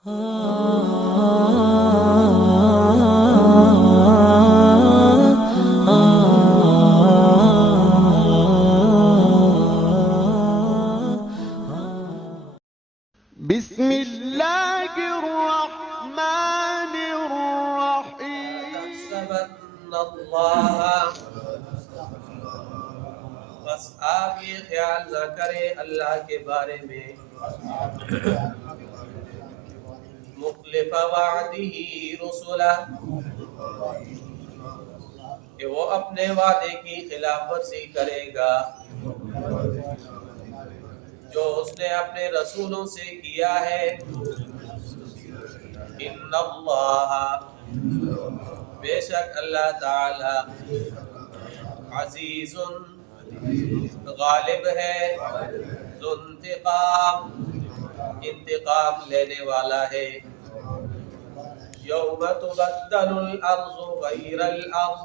بسم الله الرحمن الرحیم. تحسبن اللہ، بس آپ یہ خیال نہ کریں اللہ کے بارے میں مخلف وعدہ رسلہ، کہ وہ اپنے وعدے کی خلاف ورزی کرے گا جو اس نے اپنے رسولوں سے کیا ہے. ان اللہ، بے شک اللہ تعالی عزیز، غالب ہے، ذو انتقام، انتقام لینے والا ہے. یوم تبدل الارض غیر الارض،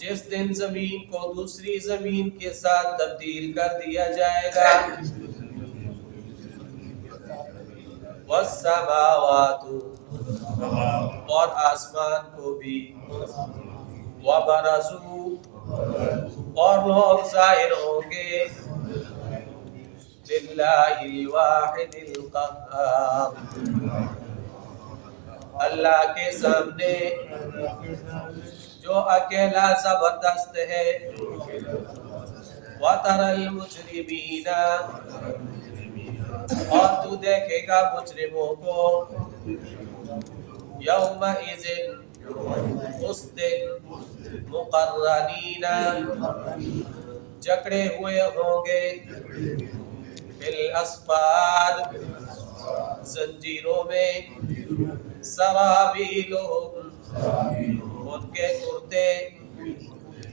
جس دن زمین کو دوسری زمین کے ساتھ تبدیل کر دیا جائے گا. والسماوات، اور آسمان کو بھی. وبرزوا، اور لوگ ظاہر ہوں گے. للہ الواحد القہار، اللہ کے سامنے جو اکیلا زبردست ہے. وَتَرَى الْمُجْرِمِينَ، اور تو دیکھے گا مجرموں کو. یومئذ، اس دن. مقرنین، جکڑے ہوئے ہوں گے. بالاصفاد، زنجیروں میں. سرابیلہم، ان کے کرتے.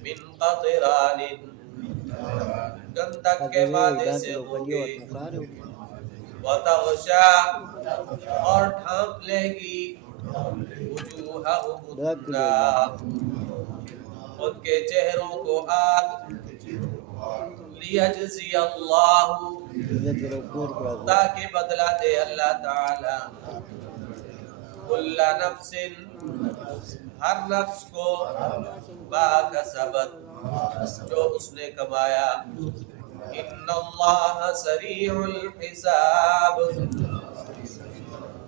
من قطران، گندک کے مادے سے ہوں گے. وتغشا، اور ڈھانپ لے گی. وجوہہم النار، ان کے چہروں کو آگ. لیجزی اللہ، تاکہ بدلہ دے اللہ تعالی. کل نفس، ہر نفس کو. ما کسبت، جو اس نے کمایا. ان اللہ سریع الحساب،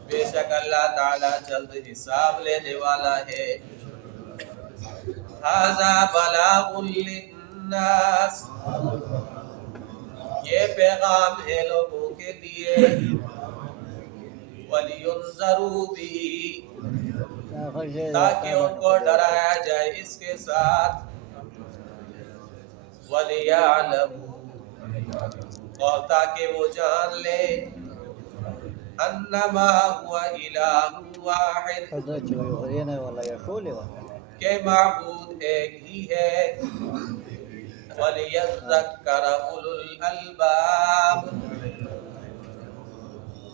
بے شک اللہ تعالی جلد حساب لینے والا ہے. ھذا بلاغ للناس، یہ پیغام ہے لوگوں کے لیے. وَلِيُنذَرُوا بِهِ، تاکہ ان کو ڈرایا جائے اس کے ساتھ. وَلِيَعْلَمُوا، اور تاکہ وہ جان لے. انما هو الہ واحد، کہ معبود ایک ہی ہے. وَلِيَذَّكَّرَ أُولُو الْأَلْبَابِ،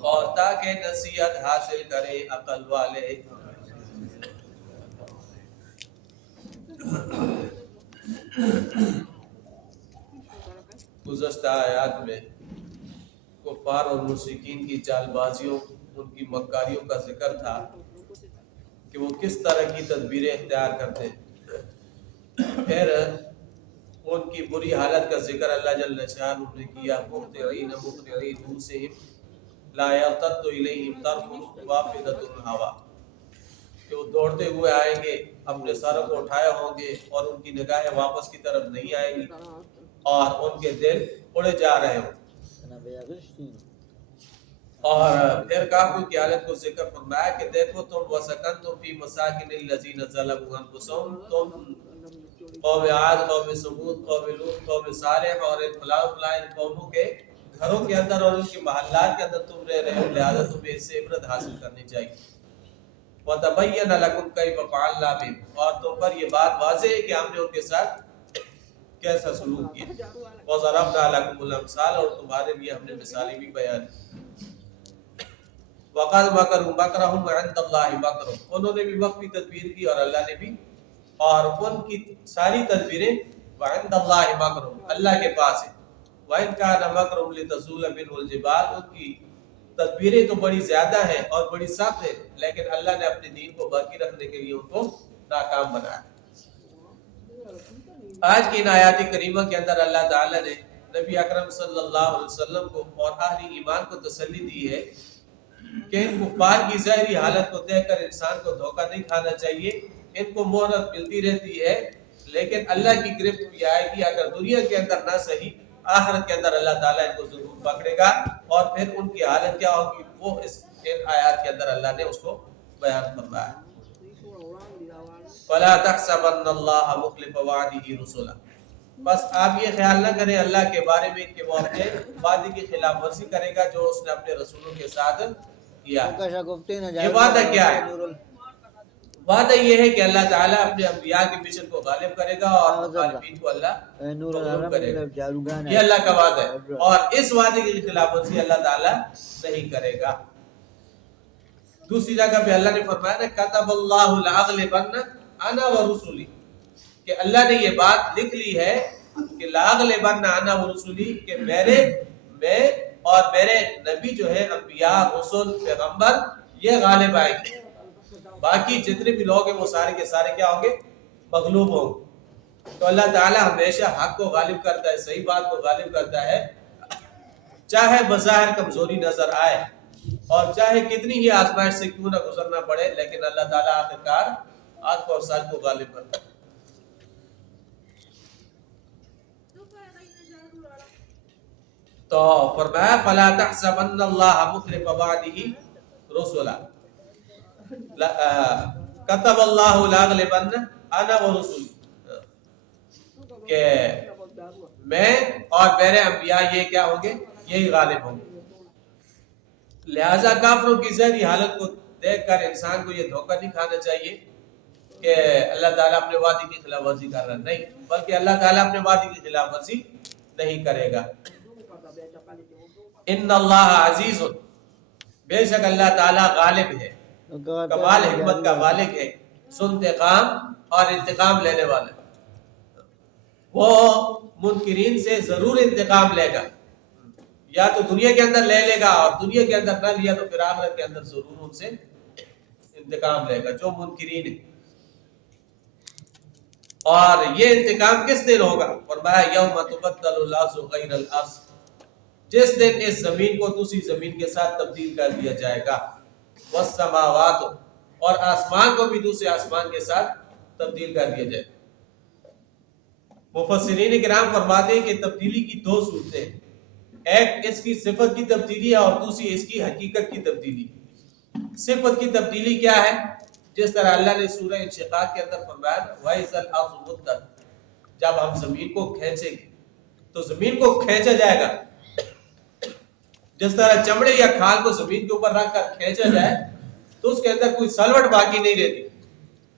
اور تاکہ نصیحت حاصل کرے عقل والے. گزشتہ آیات میں کفار اور مشرکین کی چال بازیوں، ان کی مکاریوں کا ذکر تھا کہ وہ کس طرح کی تدبیریں اختیار کرتے. پھر ان کی بری حالت کا ذکر اللہ جل شانہ نے کیا. مہطعین مقنعی رؤوسہم لا یرتد الیہم طرفہم وافدۃ الہوا، کہ وہ دوڑتے ہوئے آئیں گے، اپنے سروں کو اٹھائے ہوں گے اور ان کی نگاہیں واپس کی طرف نہیں آئیں گی اور ان کے دل اڑے جا رہے ہوں. اور پھر کافروں کی حالت کو ذکر فرمایا کہ دیکھو تم وسکنتم فی مساکن الذین ظلموا انفسہم، تم قوم عاد، قوم ثمود، قوم لوط، قوم صالح اور فلاں قوموں کے گھروں کے اندر اور ان کے محلات کے اندر تم رہ رہے ہو، لہذا تمہیں اس سے عبرت حاصل کرنی چاہیے. وَتَبَيَّنَ لَكُمْ كَيْفَ فَعَلْنَا بِهِمْ، اور تم پر یہ بات واضح ہے کہ ہم نے ان کے ساتھ کیسا سلوک کیا. وَضَرَبْنَا لَكُمُ الْأَمْثَالَ، اور تمہارے لیے ہم نے مثالیں بھی بیان کی. وَقَدْ مَكَرُوا مَكْرَهُمْ وَعِندَ اللَّهِ مَكْرُهُمْ، انہوں نے بھی وقت کی تدبیر کی اور اللہ نے بھی، اور ان کی ساری تدبیریں وَعِندَ اللَّهِ مَكْرُهُمْ، اللہ کے پاس ہے. وَإِنْ كَانَ مَكْرُهُمْ لِتَزُولَ مِنْهُ الْجِبَالُ، ان کی تدبیریں تو بڑی زیادہ ہیں اور بڑی سخت ہیں، لیکن اللہ نے اپنے دین کو باقی رکھنے کے لیے ان کو ناکام بنایا۔ آج کی ان آیات کریمہ کے اندر اللہ تعالی نے نبی اکرم صلی اللہ علیہ وسلم کو اور اہل ایمان کو تسلی دی ہے کہ ان کفار کی ظاہری حالت کو دیکھ کر انسان کو دھوکہ نہیں کھانا چاہیے، ان کو مہلت ملتی رہتی ہے، لیکن اللہ کی گرفت بھی آئے گی، اگر دنیا کے اندر نہ صحیح آخرت کے اندر اللہ تعالیٰ ان کو ضرور پکڑے گا، اور پھر ان کی حالت کیا ہوگی وہ اس ان آیات کے اندر اللہ نے اس کو بیان فرمایا۔ فَلَا تَحْسَبَنَّ اللَّهَ مُخْلِفَ وَعْدِهِ رُسُلَهُ، بس آپ یہ خیال نہ کریں اللہ کے بارے میں کہ وہ اپنے وعدے کی خلاف ورزی کرے گا جو اس نے اپنے رسولوں کے ساتھ کیا۔ یہ وعدہ کیا ہے؟ وعدہ یہ ہے کہ اللہ تعالیٰ اپنے انبیاء کے مشن کو غالب کرے گا اور مخالفین کو اللہ مغلوب کرے گا، یہ اللہ کا وعدہ ہے، اور اس وعدے کی خلاف ورزی اللہ تعالیٰ نہیں کرے گا۔ دوسری جگہ پہ اللہ نے فرمایا نا کتب اللہ لأغلبن انا ورسولی، کہ اللہ نے یہ بات لکھ لی ہے کہ لأغلبن انا ورسولی، کہ میں اور میرے نبی جو ہے انبیاء رسول پیغمبر یہ غالب آئیں گے، باقی جتنے بھی لوگ ہیں وہ سارے کے سارے کیا ہوں گے؟ مغلوب ہوں گے۔ تو اللہ تعالی ہمیشہ حق کو غالب کرتا ہے، صحیح بات کو غالب کرتا ہے، چاہے بظاہر کمزوری نظر آئے اور چاہے کتنی ہی آزمائش سے کیوں نہ گزرنا پڑے، لیکن اللہ تعالیٰ آخرکار حق اور سچ کو غالب کرتا ہے۔ تو فرمایا فَلَا تَحْسَبَنَّ اللَّهَ مُخْلِفَ وَعْدِهِ رُسُلَهُ، کتب اللہ لأغلبن انا ورسولی، کہ میں اور میرے انبیاء یہ کیا ہوں گے؟ یہی غالب ہوں گے۔ لہٰذا کافروں کی ظاہری حالت کو دیکھ کر انسان کو یہ دھوکہ نہیں کھانا چاہیے کہ اللہ تعالیٰ اپنے وعدے کی خلاف ورزی کر رہا ہے، نہیں، بلکہ اللہ تعالیٰ اپنے وعدے کی خلاف ورزی نہیں کرے گا۔ ان اللہ عزیز، بے شک اللہ تعالیٰ غالب ہے، کمال حکمت کا مالک ہے، ذو انتقام اور انتقام لینے والا ہے، وہ منکرین سے ضرور انتقام لے گا، یا تو دنیا کے اندر لے لے گا اور دنیا کے اندر نہ لیا تو پھر آخرت کے اندر ضرور ان سے انتقام لے گا جو منکرین ہے۔ اور یہ انتقام کس دن ہوگا؟ فرمایا یوم تبدل الارض غیر الارض، جس دن اس زمین کو دوسری زمین کے ساتھ تبدیل کر دیا جائے گا، والسماوات، اور آسمان کو بھی دوسرے آسمان کے ساتھ تبدیل کر دیا جائے گا۔ مفسرین کرام فرماتے ہیں کہ تبدیلی کی دو صورتیں ہیں، ایک اس کی صفت کی تبدیلی ہے اور دوسری اس کی حقیقت کی تبدیلی۔ صفت کی تبدیلی کیا ہے؟ جس طرح اللہ نے سورہ انشقاق کے اندر فرمایا وَإِذَا الْأَرْضُ مُدَّتْ، جب ہم زمین کو کھینچیں گے تو زمین کو کھینچا جائے گا، جس طرح چمڑے یا کھال کو زمین کے اوپر رکھ کر کھینچا جائے تو اس کے اندر کوئی سلوٹ باقی نہیں رہتی،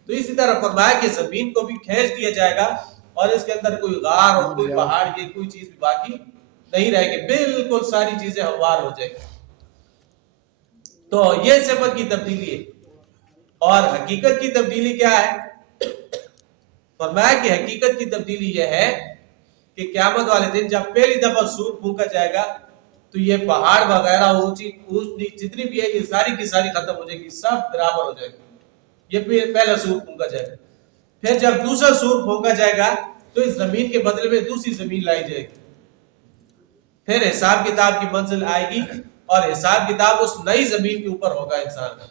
تو اسی طرح فرمایا کہ زمین کو بھی کھینچ دیا جائے گا اور اس کے اندر کوئی غار اور کوئی پہاڑ یہ کوئی چیز بھی باقی نہیں رہے گی، بالکل ساری چیزیں ہموار ہو جائیں گی۔ تو یہ صفت کی تبدیلی ہے، اور حقیقت کی تبدیلی کیا ہے؟ فرمایا کہ حقیقت کی تبدیلی یہ ہے کہ قیامت والے دن جب پہلی دفعہ سور پھونکا جائے گا تو یہ پہاڑ وغیرہ اونچی جتنی بھی ہے یہ ساری کی ساری ختم ہو جائے گی، سب برابر ہو جائے گی، یہ پہلا سور پھونکا جائے گا۔ پھر جب دوسرا سور پھونکا جائے گا تو اس زمین کے بدلے میں دوسری زمین لائی جائے گی، پھر حساب کتاب کی منزل آئے گی اور حساب کتاب اس نئی زمین کے اوپر ہوگا انسان کا،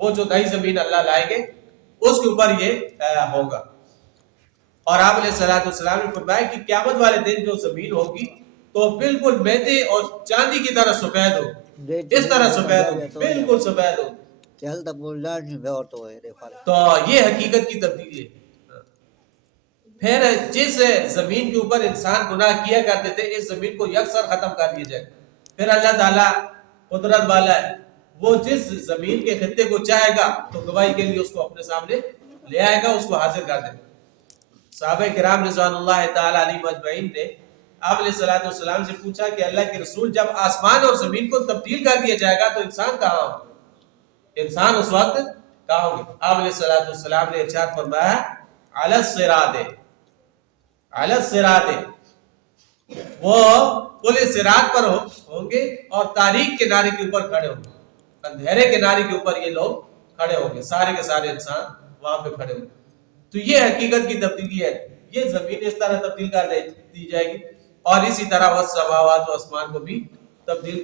وہ جو نئی زمین اللہ لائیں گے اس کے اوپر یہ ہوگا۔ اور آپ علیہ الصلوۃ والسلام نے فرمایا کہ قیامت والے دن جو زمین ہوگی تو بالکل میدے اور چاندی کی طرح سفید ہو، اس طرح سفید ہو، بالکل سفید ہو۔ تو یہ حقیقت کی تبدیلی ہے۔ پھر جس زمین کے اوپر انسان گناہ کیا کرتے تھے اس زمین کو یکسر ختم کر دیا جائے، پھر اللہ تعالیٰ قدرت والا ہے، وہ جس زمین کے خطے کو چاہے گا تو گواہی کے لیے اس کو اپنے سامنے لے آئے گا، اس کو حاضر کر دے گا۔ صحابہ کرام رضوان اللہ تعالی علیہم اجمعین نے آپ علیہ الصلوۃ والسلام سے پوچھا کہ اللہ کے رسول جب آسمان اور زمین کو تبدیل کر دیا جائے گا تو انسان کہاں ہوگا؟ انسان اس وقت کہاں ہوگا؟ آپ علیہ الصلوۃ والسلام نے ارشاد فرمایا علی الصراط، علی الصراط، وہ پل صراط پر ہوں گے اور تاریک کنارے کے اوپر کھڑے ہوں گے، اندھیرے کنارے کے اوپر یہ لوگ کھڑے ہوں گے، سارے کے سارے انسان وہاں پہ کھڑے ہوں گے۔ تو یہ حقیقت کی تبدیلی ہے، یہ زمین اس طرح تبدیل کر دی جائے گی، اور اسی طرح والسماوات و آسمان کو بھی تبدیل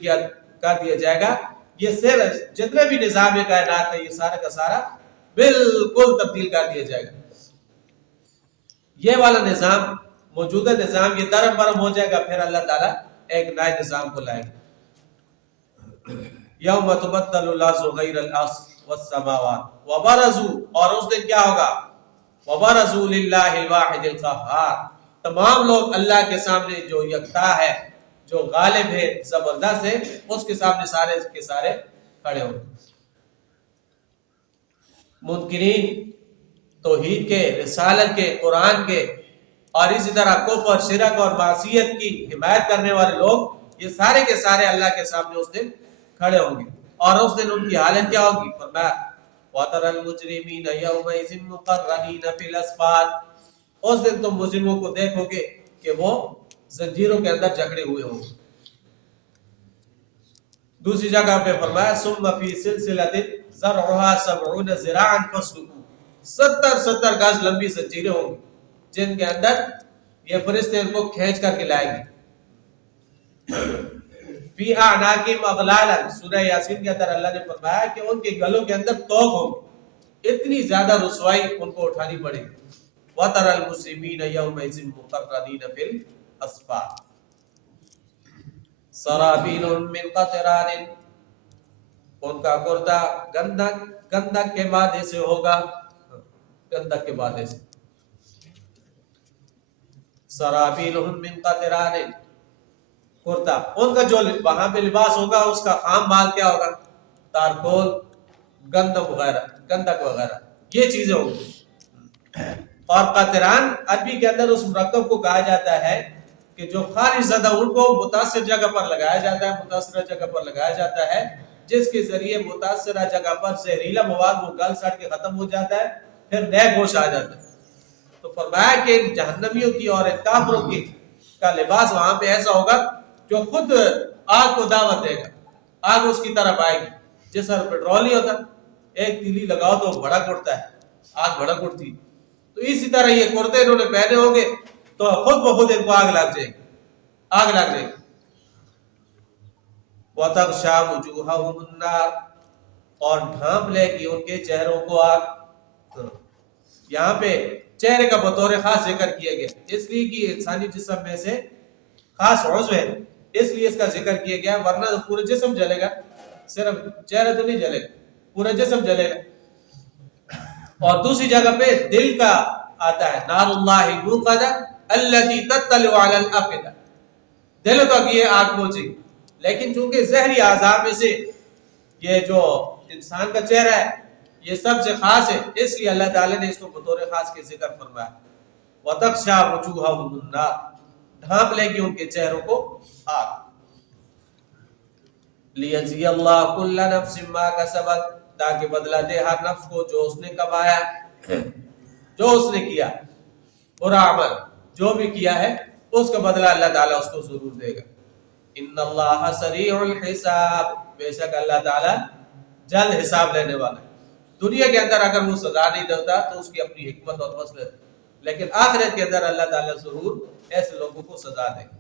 کر دیا جائے گا۔ یہ صرف جتنے بھی نظام کائنات ہے یہ سارا کا سارا بالکل تبدیل کر دیا جائے گا۔ یہ والا نظام، موجودہ نظام، یہ درم برم ہو جائے گا، پھر اللہ تعالیٰ ایک نئے نظام کو لائے گا۔ یوم تبدل الارض غیر الارض والسماوات وبرزوا، اور اس دن کیا ہوگا؟ وبرزوا للہ الواحد القہار، تمام لوگ اللہ کے سامنے جو یکتا ہے، جو غالب ہے، زبردست ہے، اس کے سامنے سارے کے سارے کھڑے ہوں گے۔ منکرین توحید کے، رسالت کے، قرآن کے، اور اسی طرح کفر، شرک اور معصیت کی حمایت کرنے والے لوگ، یہ سارے کے سارے اللہ کے سامنے اس دن کھڑے ہوں گے، اور اس دن ان کی حالت کیا ہوگی؟ فرمایا وَتَرَى الْمُجْرِمِينَ يَوْمَئِذٍ مُقَرَّنِينَ فِي الْأَصْفَادِ، اس دن تم مجرموں کو دیکھو گے کہ وہ زنجیروں کے اندر جکڑے ہوئے ہوں گے۔ دوسری جگہ پہ فرمایا ثُمَّ فِي سِلْسِلَةٍ زَرْعُهَا 70 ذِرَاعًا فَاسْلُكُوهُ، 70 گز لمبی زنجیریں ہوں گی جن کے اندر یہ فرشتے ان کو کھینچ کر کے لائیں گے۔ فی اعناقہم اغلالا، سورہ یاسین کے اندر اللہ نے فرمایا کہ ان کے گلوں کے اندر توق ہوں گے، اتنی زیادہ رسوائی ان کو اٹھانی پڑے گی۔ وَتَرَى الْمُجْرِمِينَ يَوْمَئِذٍ مُقَرَّنِينَ فِي الْأَصْفَادِ سَرَابِيلُهُم مِّن قَطِرَانٍ، ان کا کردہ گندک کے مادے سے ہوگا، گندک کے مادے سے۔ سَرَابِيلُهُم مِّن قَطِرَانٍ، کرتا، ان کا جو وہاں پہ لباس ہوگا اس کا خام مال کیا ہوگا؟ تارکول، گندم وغیرہ، گندک وغیرہ، یہ چیزیں ہوں گی۔ اور قطران عربی کے اندر اس مرکب کو کہا جاتا ہے کہ جو خارج زدہ ان کو متاثر جگہ پر لگایا جاتا ہے، متاثرہ جگہ پر لگایا جاتا ہے، جس کے ذریعے متاثرہ جگہ پر زہریلا مواد وہ گل سڑ کے ختم ہو جاتا ہے، پھر نئے گوشت آ جاتا ہے۔ تو فرمایا کہ ان جہنمیوں کی اور ان کافروں کی کا لباس وہاں پہ ایسا ہوگا جو خود آگ کو دعوت دے گا، آگ اس کی طرف آئے گی، جس طرح پیٹرول نہیں ہوتا، ایک تیلی لگاؤ تو بھڑک اٹھتا ہے، آگ بھڑک اٹھتی، تو اسی طرح یہ کرتے انہوں نے پہنے ہوں گے تو خود بخود ان کو آگ لگ جائے گی، آگ لگ جائے گی۔ وَتَغْشَى وُجُوهَهُمُ النَّارُ، اور ڈھانپ لے گی ان کے چہروں کو آگ۔ یہاں پہ چہرے کا بطور خاص ذکر کیا گیا، اس لیے کہ انسانی جسم میں سے خاص عضو ہے، اس لیے اس کا ذکر کیا گیا، ورنہ پورے جسم جلے گا، صرف چہرہ تو نہیں جلے گا، پورا جسم جلے گا۔ اور دوسری جگہ پہ دل کا آتا ہے، نار اللہ الموقدہ التی تطلع علی الافئدہ، دل تک یہ آگ پہنچے گی، لیکن چونکہ زہری اعضاء میں سے یہ جو انسان کا چہرہ ہے یہ سب سے خاص ہے، اس لیے اللہ تعالیٰ نے اس کو بطور خاص کے ذکر فرمایا۔ وَتَغْشَى وُجُوهَهُمُ النَّارُ، ڈھانپ لے گی ان کے چہروں کو آگ۔ لِيَجْزِيَ اللَّهُ كُلَّ نَفْسٍ مَا كَسَبَتْ، تاکہ بدلہ دے ہر نفس کو جو اس نے کمایا، جو اس نے کیا، برا عمل جو بھی کیا ہے اس کا بدلہ اللہ تعالیٰ اس کو ضرور دے گا۔ ان اللہ سریع الحساب، بے شک اللہ تعالیٰ جلد حساب لینے والا ہے۔ دنیا کے اندر اگر وہ سزا نہیں دیتا تو اس کی اپنی حکمت اور مصلحت، لیکن آخرت کے اندر اللہ تعالیٰ ضرور ایسے لوگوں کو سزا دے گا۔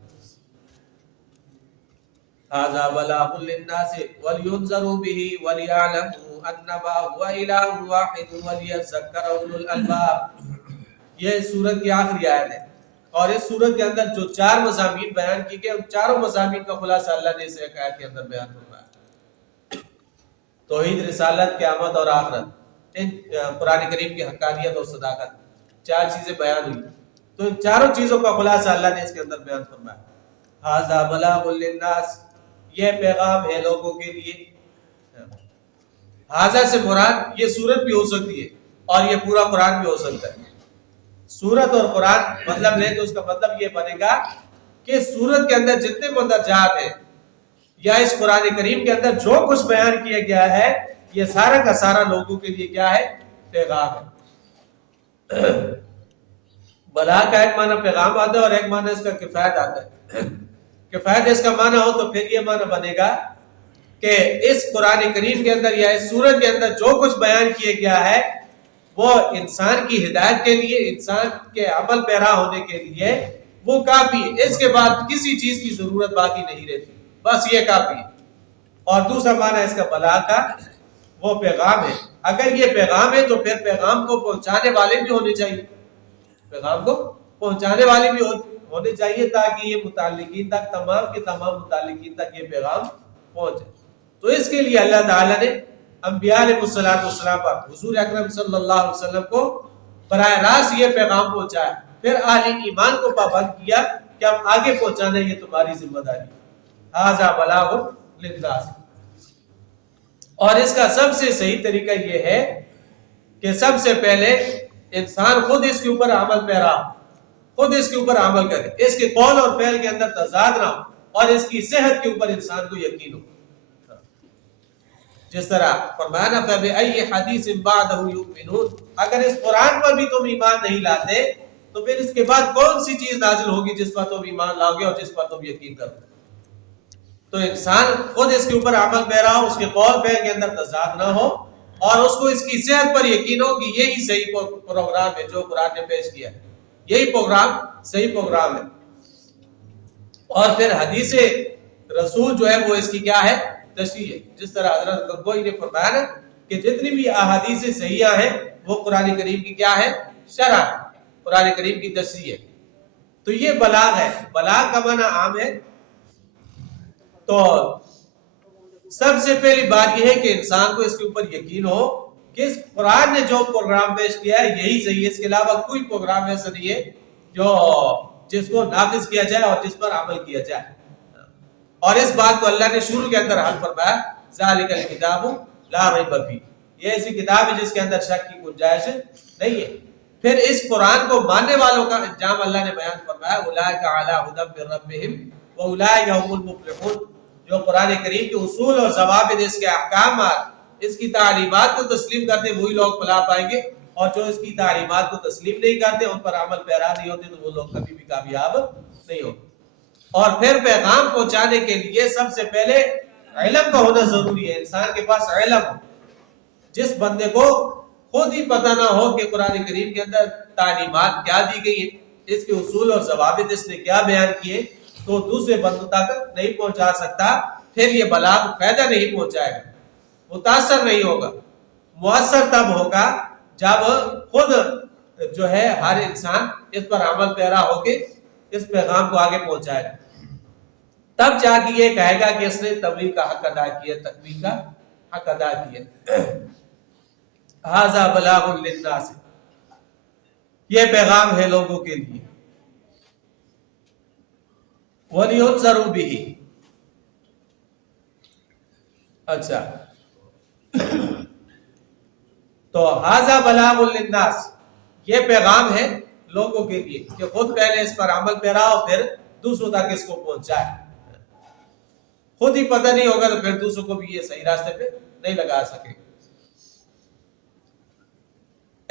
ھذا بلاغ للناس ولینذروا به وليعلموا انما هو الہ واحد وليذکر اولو الالباب۔ یہ سورت کی آخری آیت ہے، اور اس سورت کے اندر جو 4 مضامین بیان کی گئے، ان چاروں مضامین کا خلاصہ اللہ نے اس ایک آیت کے اندر بیان فرمایا۔ توحید، رسالت، قیامت اور آخرت، ان قرآن کریم کی حقانیت اور صداقت، 4 چیزیں بیان ہوئی، تو ان چاروں چیزوں کا خلاصہ اللہ نے اس کے اندر بیان فرمایا۔ ھذا بلاغ للناس، یہ پیغام ہے لوگوں کے لیے۔ ھذا سے مراد یہ سورت بھی ہو سکتی ہے اور یہ پورا قرآن بھی ہو سکتا ہے۔ سورت اور قرآن مطلب لے تو اس کا مطلب یہ بنے گا کہ سورت کے اندر جتنے مندرجات ہیں یا اس قرآن کریم کے اندر جو کچھ بیان کیا گیا ہے یہ سارا کا سارا لوگوں کے لیے کیا ہے؟ پیغام ہے۔ بلاغ کا ایک معنی پیغام آتا ہے اور ایک معنی اس کا کفایت آتا ہے. کفایت اس کا معنی ہو تو پھر یہ معنی بنے گا کہ اس قرآن کریم کے اندر یا اس سورت کے اندر جو کچھ بیان کیا گیا ہے وہ انسان کی ہدایت کے لیے، انسان کے عمل پیرا ہونے کے لیے وہ کافی ہے. اس کے بعد کسی چیز کی ضرورت باقی نہیں رہتی، بس یہ کافی ہے. اور دوسرا معنی اس کا بلاغ کا وہ پیغام ہے. اگر یہ پیغام ہے تو پھر پیغام کو پہنچانے والے بھی ہونے چاہیے، پیغام کو پہنچانے والے بھی ہونے چاہیے تاکہ یہ متعلقین تک، تمام کے تمام متعلقین تک یہ پیغام پہنچے. تو اس کے لیے اللہ تعالیٰ نے انبیاء علیہ السلام پر حضور اکرم صلی اللہ علیہ وسلم کو براہ راست یہ پیغام پہنچایا، پھر اہل ایمان کو پابند کیا کہ اب آگے پہنچانا یہ تمہاری ذمہ داری. ھذا بلاغ للناس. اور اس کا سب سے صحیح طریقہ یہ ہے کہ سب سے پہلے انسان خود اس کے اوپر عمل پیرا، خود اس کے اوپر عمل کرے، اس کے قول اور فعل کے اندر تضاد نہ ہو اور اس کی صحت کے اوپر انسان کو یقین ہو. جس طرح فرمایا نا فَبِأَيِّ حَدِيثٍ بَعْدَهُ يُؤْمِنُونَ، اگر اس قرآن پر بھی تم ایمان نہیں لاتے تو پھر اس کے بعد کون سی چیز نازل ہوگی جس پر تم ایمان لاؤ گے اور جس پر تم یقین کرو. تو انسان خود اس کے اوپر عمل پیرا ہو، اس کے قول فعل کے اندر تضاد نہ ہو اور اس کو اس کی صحت پر یقین ہو کہ یہی صحیح پروگرام ہے جو قرآن نے پیش کیا ہے، یہی پروگرام صحیح پروگرام ہے. اور پھر حدیث رسول جو ہے وہ اس کی کیا ہے؟ تشریح ہے. جس طرح حضرت گنگوئی نے فرمایا نا کہ جتنی بھی احادیث صحیحہ ہیں وہ قرآن کریم کی کیا ہے؟ شرح، قرآن کریم کی تشریح ہے. تو یہ بلاغ ہے. بلاغ کا معنی عام ہے. تو سب سے پہلی بات یہ ہے کہ انسان کو اس کے اوپر یقین ہو کہ اس قرآن نے جو پروگرام پیش کیا ہے یہی صحیح ہے، اس کے علاوہ کوئی پروگرام ایسا نہیں ہے جو جس کو نافذ کیا جائے اور جس پر عمل کیا جائے. اور اس بات کو اللہ نے شروع کے اندر حل فرمایا ذالک الکتاب لا ریب فیہ، یہ ایسی کتاب ہے جس کے اندر شک کی گنجائش نہیں ہے. پھر اس قرآن کو ماننے والوں کا انجام اللہ نے بیان فرمایا اولئک علی ھدی من ربہم واولئک هم المفلحون. جو قرآن کریم کے اصول اور ضوابط، اس کے احکامات، اس کی تعلیمات کو تسلیم کرتے وہی لوگ فلاح پائیں گے، اور جو اس کی تعلیمات کو تسلیم نہیں کرتے، ان پر عمل پیرا نہیں ہوتے، تو وہ لوگ کبھی بھی کامیاب نہیں ہوتے. اور پھر پیغام پہنچانے کے لیے سب سے پہلے علم کا ہونا ضروری ہے. انسان کے پاس علم ہو. جس بندے کو خود ہی پتہ نہ ہو کہ قرآن کریم کے اندر تعلیمات کیا دی گئی ہے، اس کے اصول اور ضوابط اس نے کیا بیان کیے، تو دوسرے بندوں تک نہیں پہنچا سکتا. پھر یہ بلاغ فائدہ نہیں پہنچائے گا، متاثر نہیں ہوگا. مؤثر تب ہوگا جب خود جو ہے ہر انسان اس پر عمل پیرا ہو کے اس پیغام کو آگے پہنچائے گا. تب جا کے یہ کہے گا کہ اس نے تبلیغ کا حق ادا کیا، تکمیل کا حق ادا کیا. ھذا بلاغ للناس، یہ پیغام ہے لوگوں کے لیے. وَلِيُنذَرُوا بِهِ، اچھا تو ھذا بلاغ للناس، یہ پیغام ہے لوگوں کے لیے کہ خود پہلے اس پر عمل پیرا ہو پھر دوسروں تک اس کو پہنچائے. خود ہی پتہ نہیں ہوگا تو پھر دوسروں کو بھی یہ صحیح راستے پہ نہیں لگا سکے.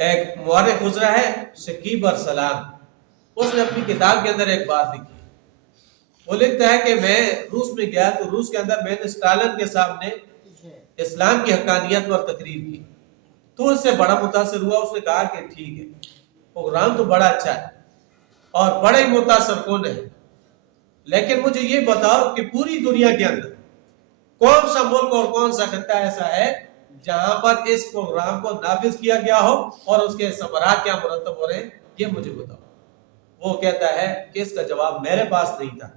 ایک مورخ گزرا ہے شکیب ارسلان، اس نے اپنی کتاب کے اندر ایک بات لکھی. وہ لکھتا ہے کہ میں روس میں گیا تو روس کے اندر میں نے اسٹالن کے سامنے اسلام کی حقانیت پر تقریر کی، تو اس سے بڑا متاثر ہوا. اس نے کہا کہ ٹھیک ہے، پروگرام تو بڑا اچھا ہے اور بڑے متاثر کن ہے، لیکن مجھے یہ بتاؤ کہ پوری دنیا کے اندر کون سا ملک اور کون سا خطہ ایسا ہے جہاں پر اس پروگرام کو نافذ کیا گیا ہو اور اس کے ثمرات کیا مرتب ہو رہے ہیں، یہ مجھے بتاؤ. وہ کہتا ہے کہ اس کا جواب میرے پاس نہیں تھا.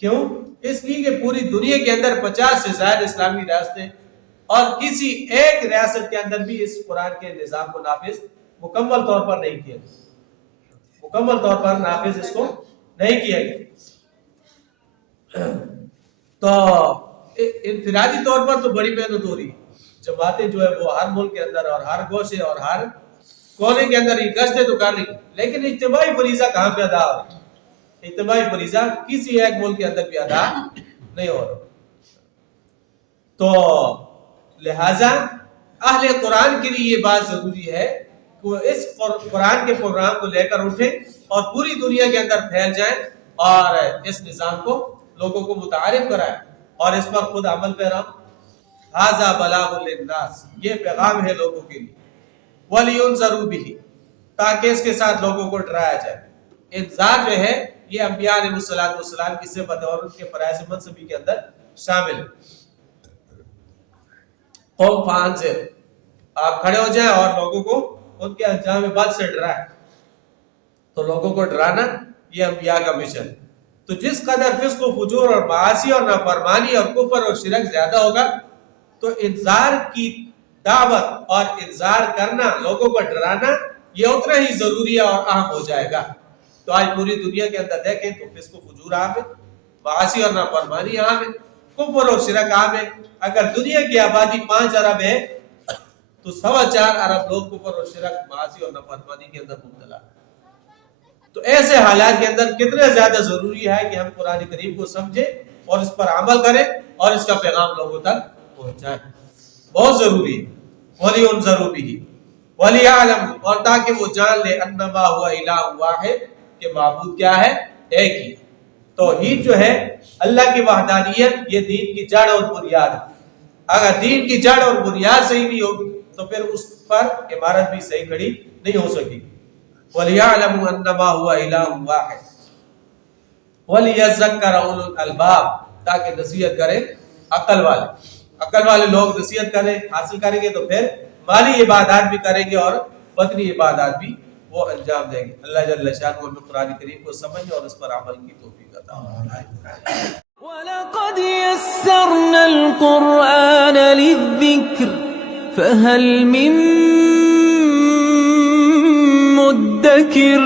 کیوں؟ اس لیے کہ پوری دنیا کے اندر 50 سے زائد اسلامی ریاستیں اور کسی ایک ریاست کے اندر بھی اس قرآن کے نظام کو نافذ مکمل طور پر نہیں کیا گیا، مکمل طور پر نافذ اس کو نہیں کیا گیا. تو انفرادی طور پر تو بڑی محنت ہو رہی ہے. جماعتیں جو ہے وہ ہر ملک کے اندر اور ہر گوشے اور ہر کونے کے اندر یہ گشتیں تو کر رہی، لیکن اجتماعی فریضہ کہاں پہ ادا ہو رہا ہے؟ اجتماعی فریضہ کسی ایک ملک کے اندر بھی ادا نہیں ہو رہا. تو لہذا اہل قرآن کے لیے یہ بات ضروری ہے اس قرآن کے پروگرام کو لے کر اٹھیں اور پوری دنیا کے اندر پھیل جائیں اور اس نظام کو لوگوں کو متعارف کرائیں اور اس پر خود عمل پیرا. ھذا بلاغ للناس، یہ پیغام ہے لوگوں کے لیے. وَلِيُنذَرُوا بِهِ، تاکہ اس کے ساتھ لوگوں کو ڈرایا جائے. انذار جو ہے یہ انبیاء علیہ السلام کی صفت اور ان کے فرائض منصبی کے اندر شامل ہے. قوم فانذر، آپ کھڑے ہو جائیں اور لوگوں کو ان کے انجام بد سے ڈرائیں. تو لوگوں کو ڈرانا یہ انبیاء کا مشن ہے. تو جس قدر فسق و فجور اور معاصی اور نافرمانی اور کفر اور شرک زیادہ ہوگا تو انذار کی دعوت اور انذار کرنا، لوگوں کو ڈرانا، یہ اتنا ہی ضروری اور اہم ہو جائے گا. تو آج پوری دنیا کے اندر دیکھیں تو فسق و فجور عام ہے، معاصی اور نافرمانی عام ہے، کفر اور شرک عام ہے. اگر دنیا کی آبادی 5 ارب ہے تو 4.25 ارب لوگ کفر اور شرک، معاصی اور نافرمانی کے اندر مبتلا. تو ایسے حالات کے اندر کتنا زیادہ ضروری ہے کہ ہم قرآن کریم کو سمجھیں اور اس پر عمل کریں اور اس کا پیغام لوگوں تک پہنچائیں. بہت ضروری ہے. وَلِيُنذَرُوا بِهِ وَلِيَعْلَمُوا، اور تاکہ وہ جان لے انما ہوا الہ واحد، کہ معبود کیا ہے؟ ایک ہی. توحید جو ہے اللہ کی وحدانیت، یہ دین کی جڑ اور بنیاد ہے. اگر دین کی جڑ اور بنیاد صحیح نہیں ہوگی تو پھر اس پر عمارت بھی صحیح کھڑی نہیں ہو سکے. وَلِيَعْلَمُوا أَنَّمَا هُوَ إِلَٰهٌ وَاحِدٌ وَلِيَذَّكَّرَ أُولُو الْأَلْبَابِ، تاکہ نصیحت کریں عقل والے لوگ نصیحت کریں، حاصل کریں گے تو پھر مالی عبادات بھی کریں گے اور بدنی عبادات بھی وہ انجام دیں گے. اللہ جل شانہ ہمیں قرآن کریم کو سمجھ اور اس پر عمل کی توفیق عطا فرمائے. وَلَقَدْ يَسَّرْنَا الْقُرْآنَ لِلذِّكْرِ فَهَلْ مِن مُّدَّكِرٍ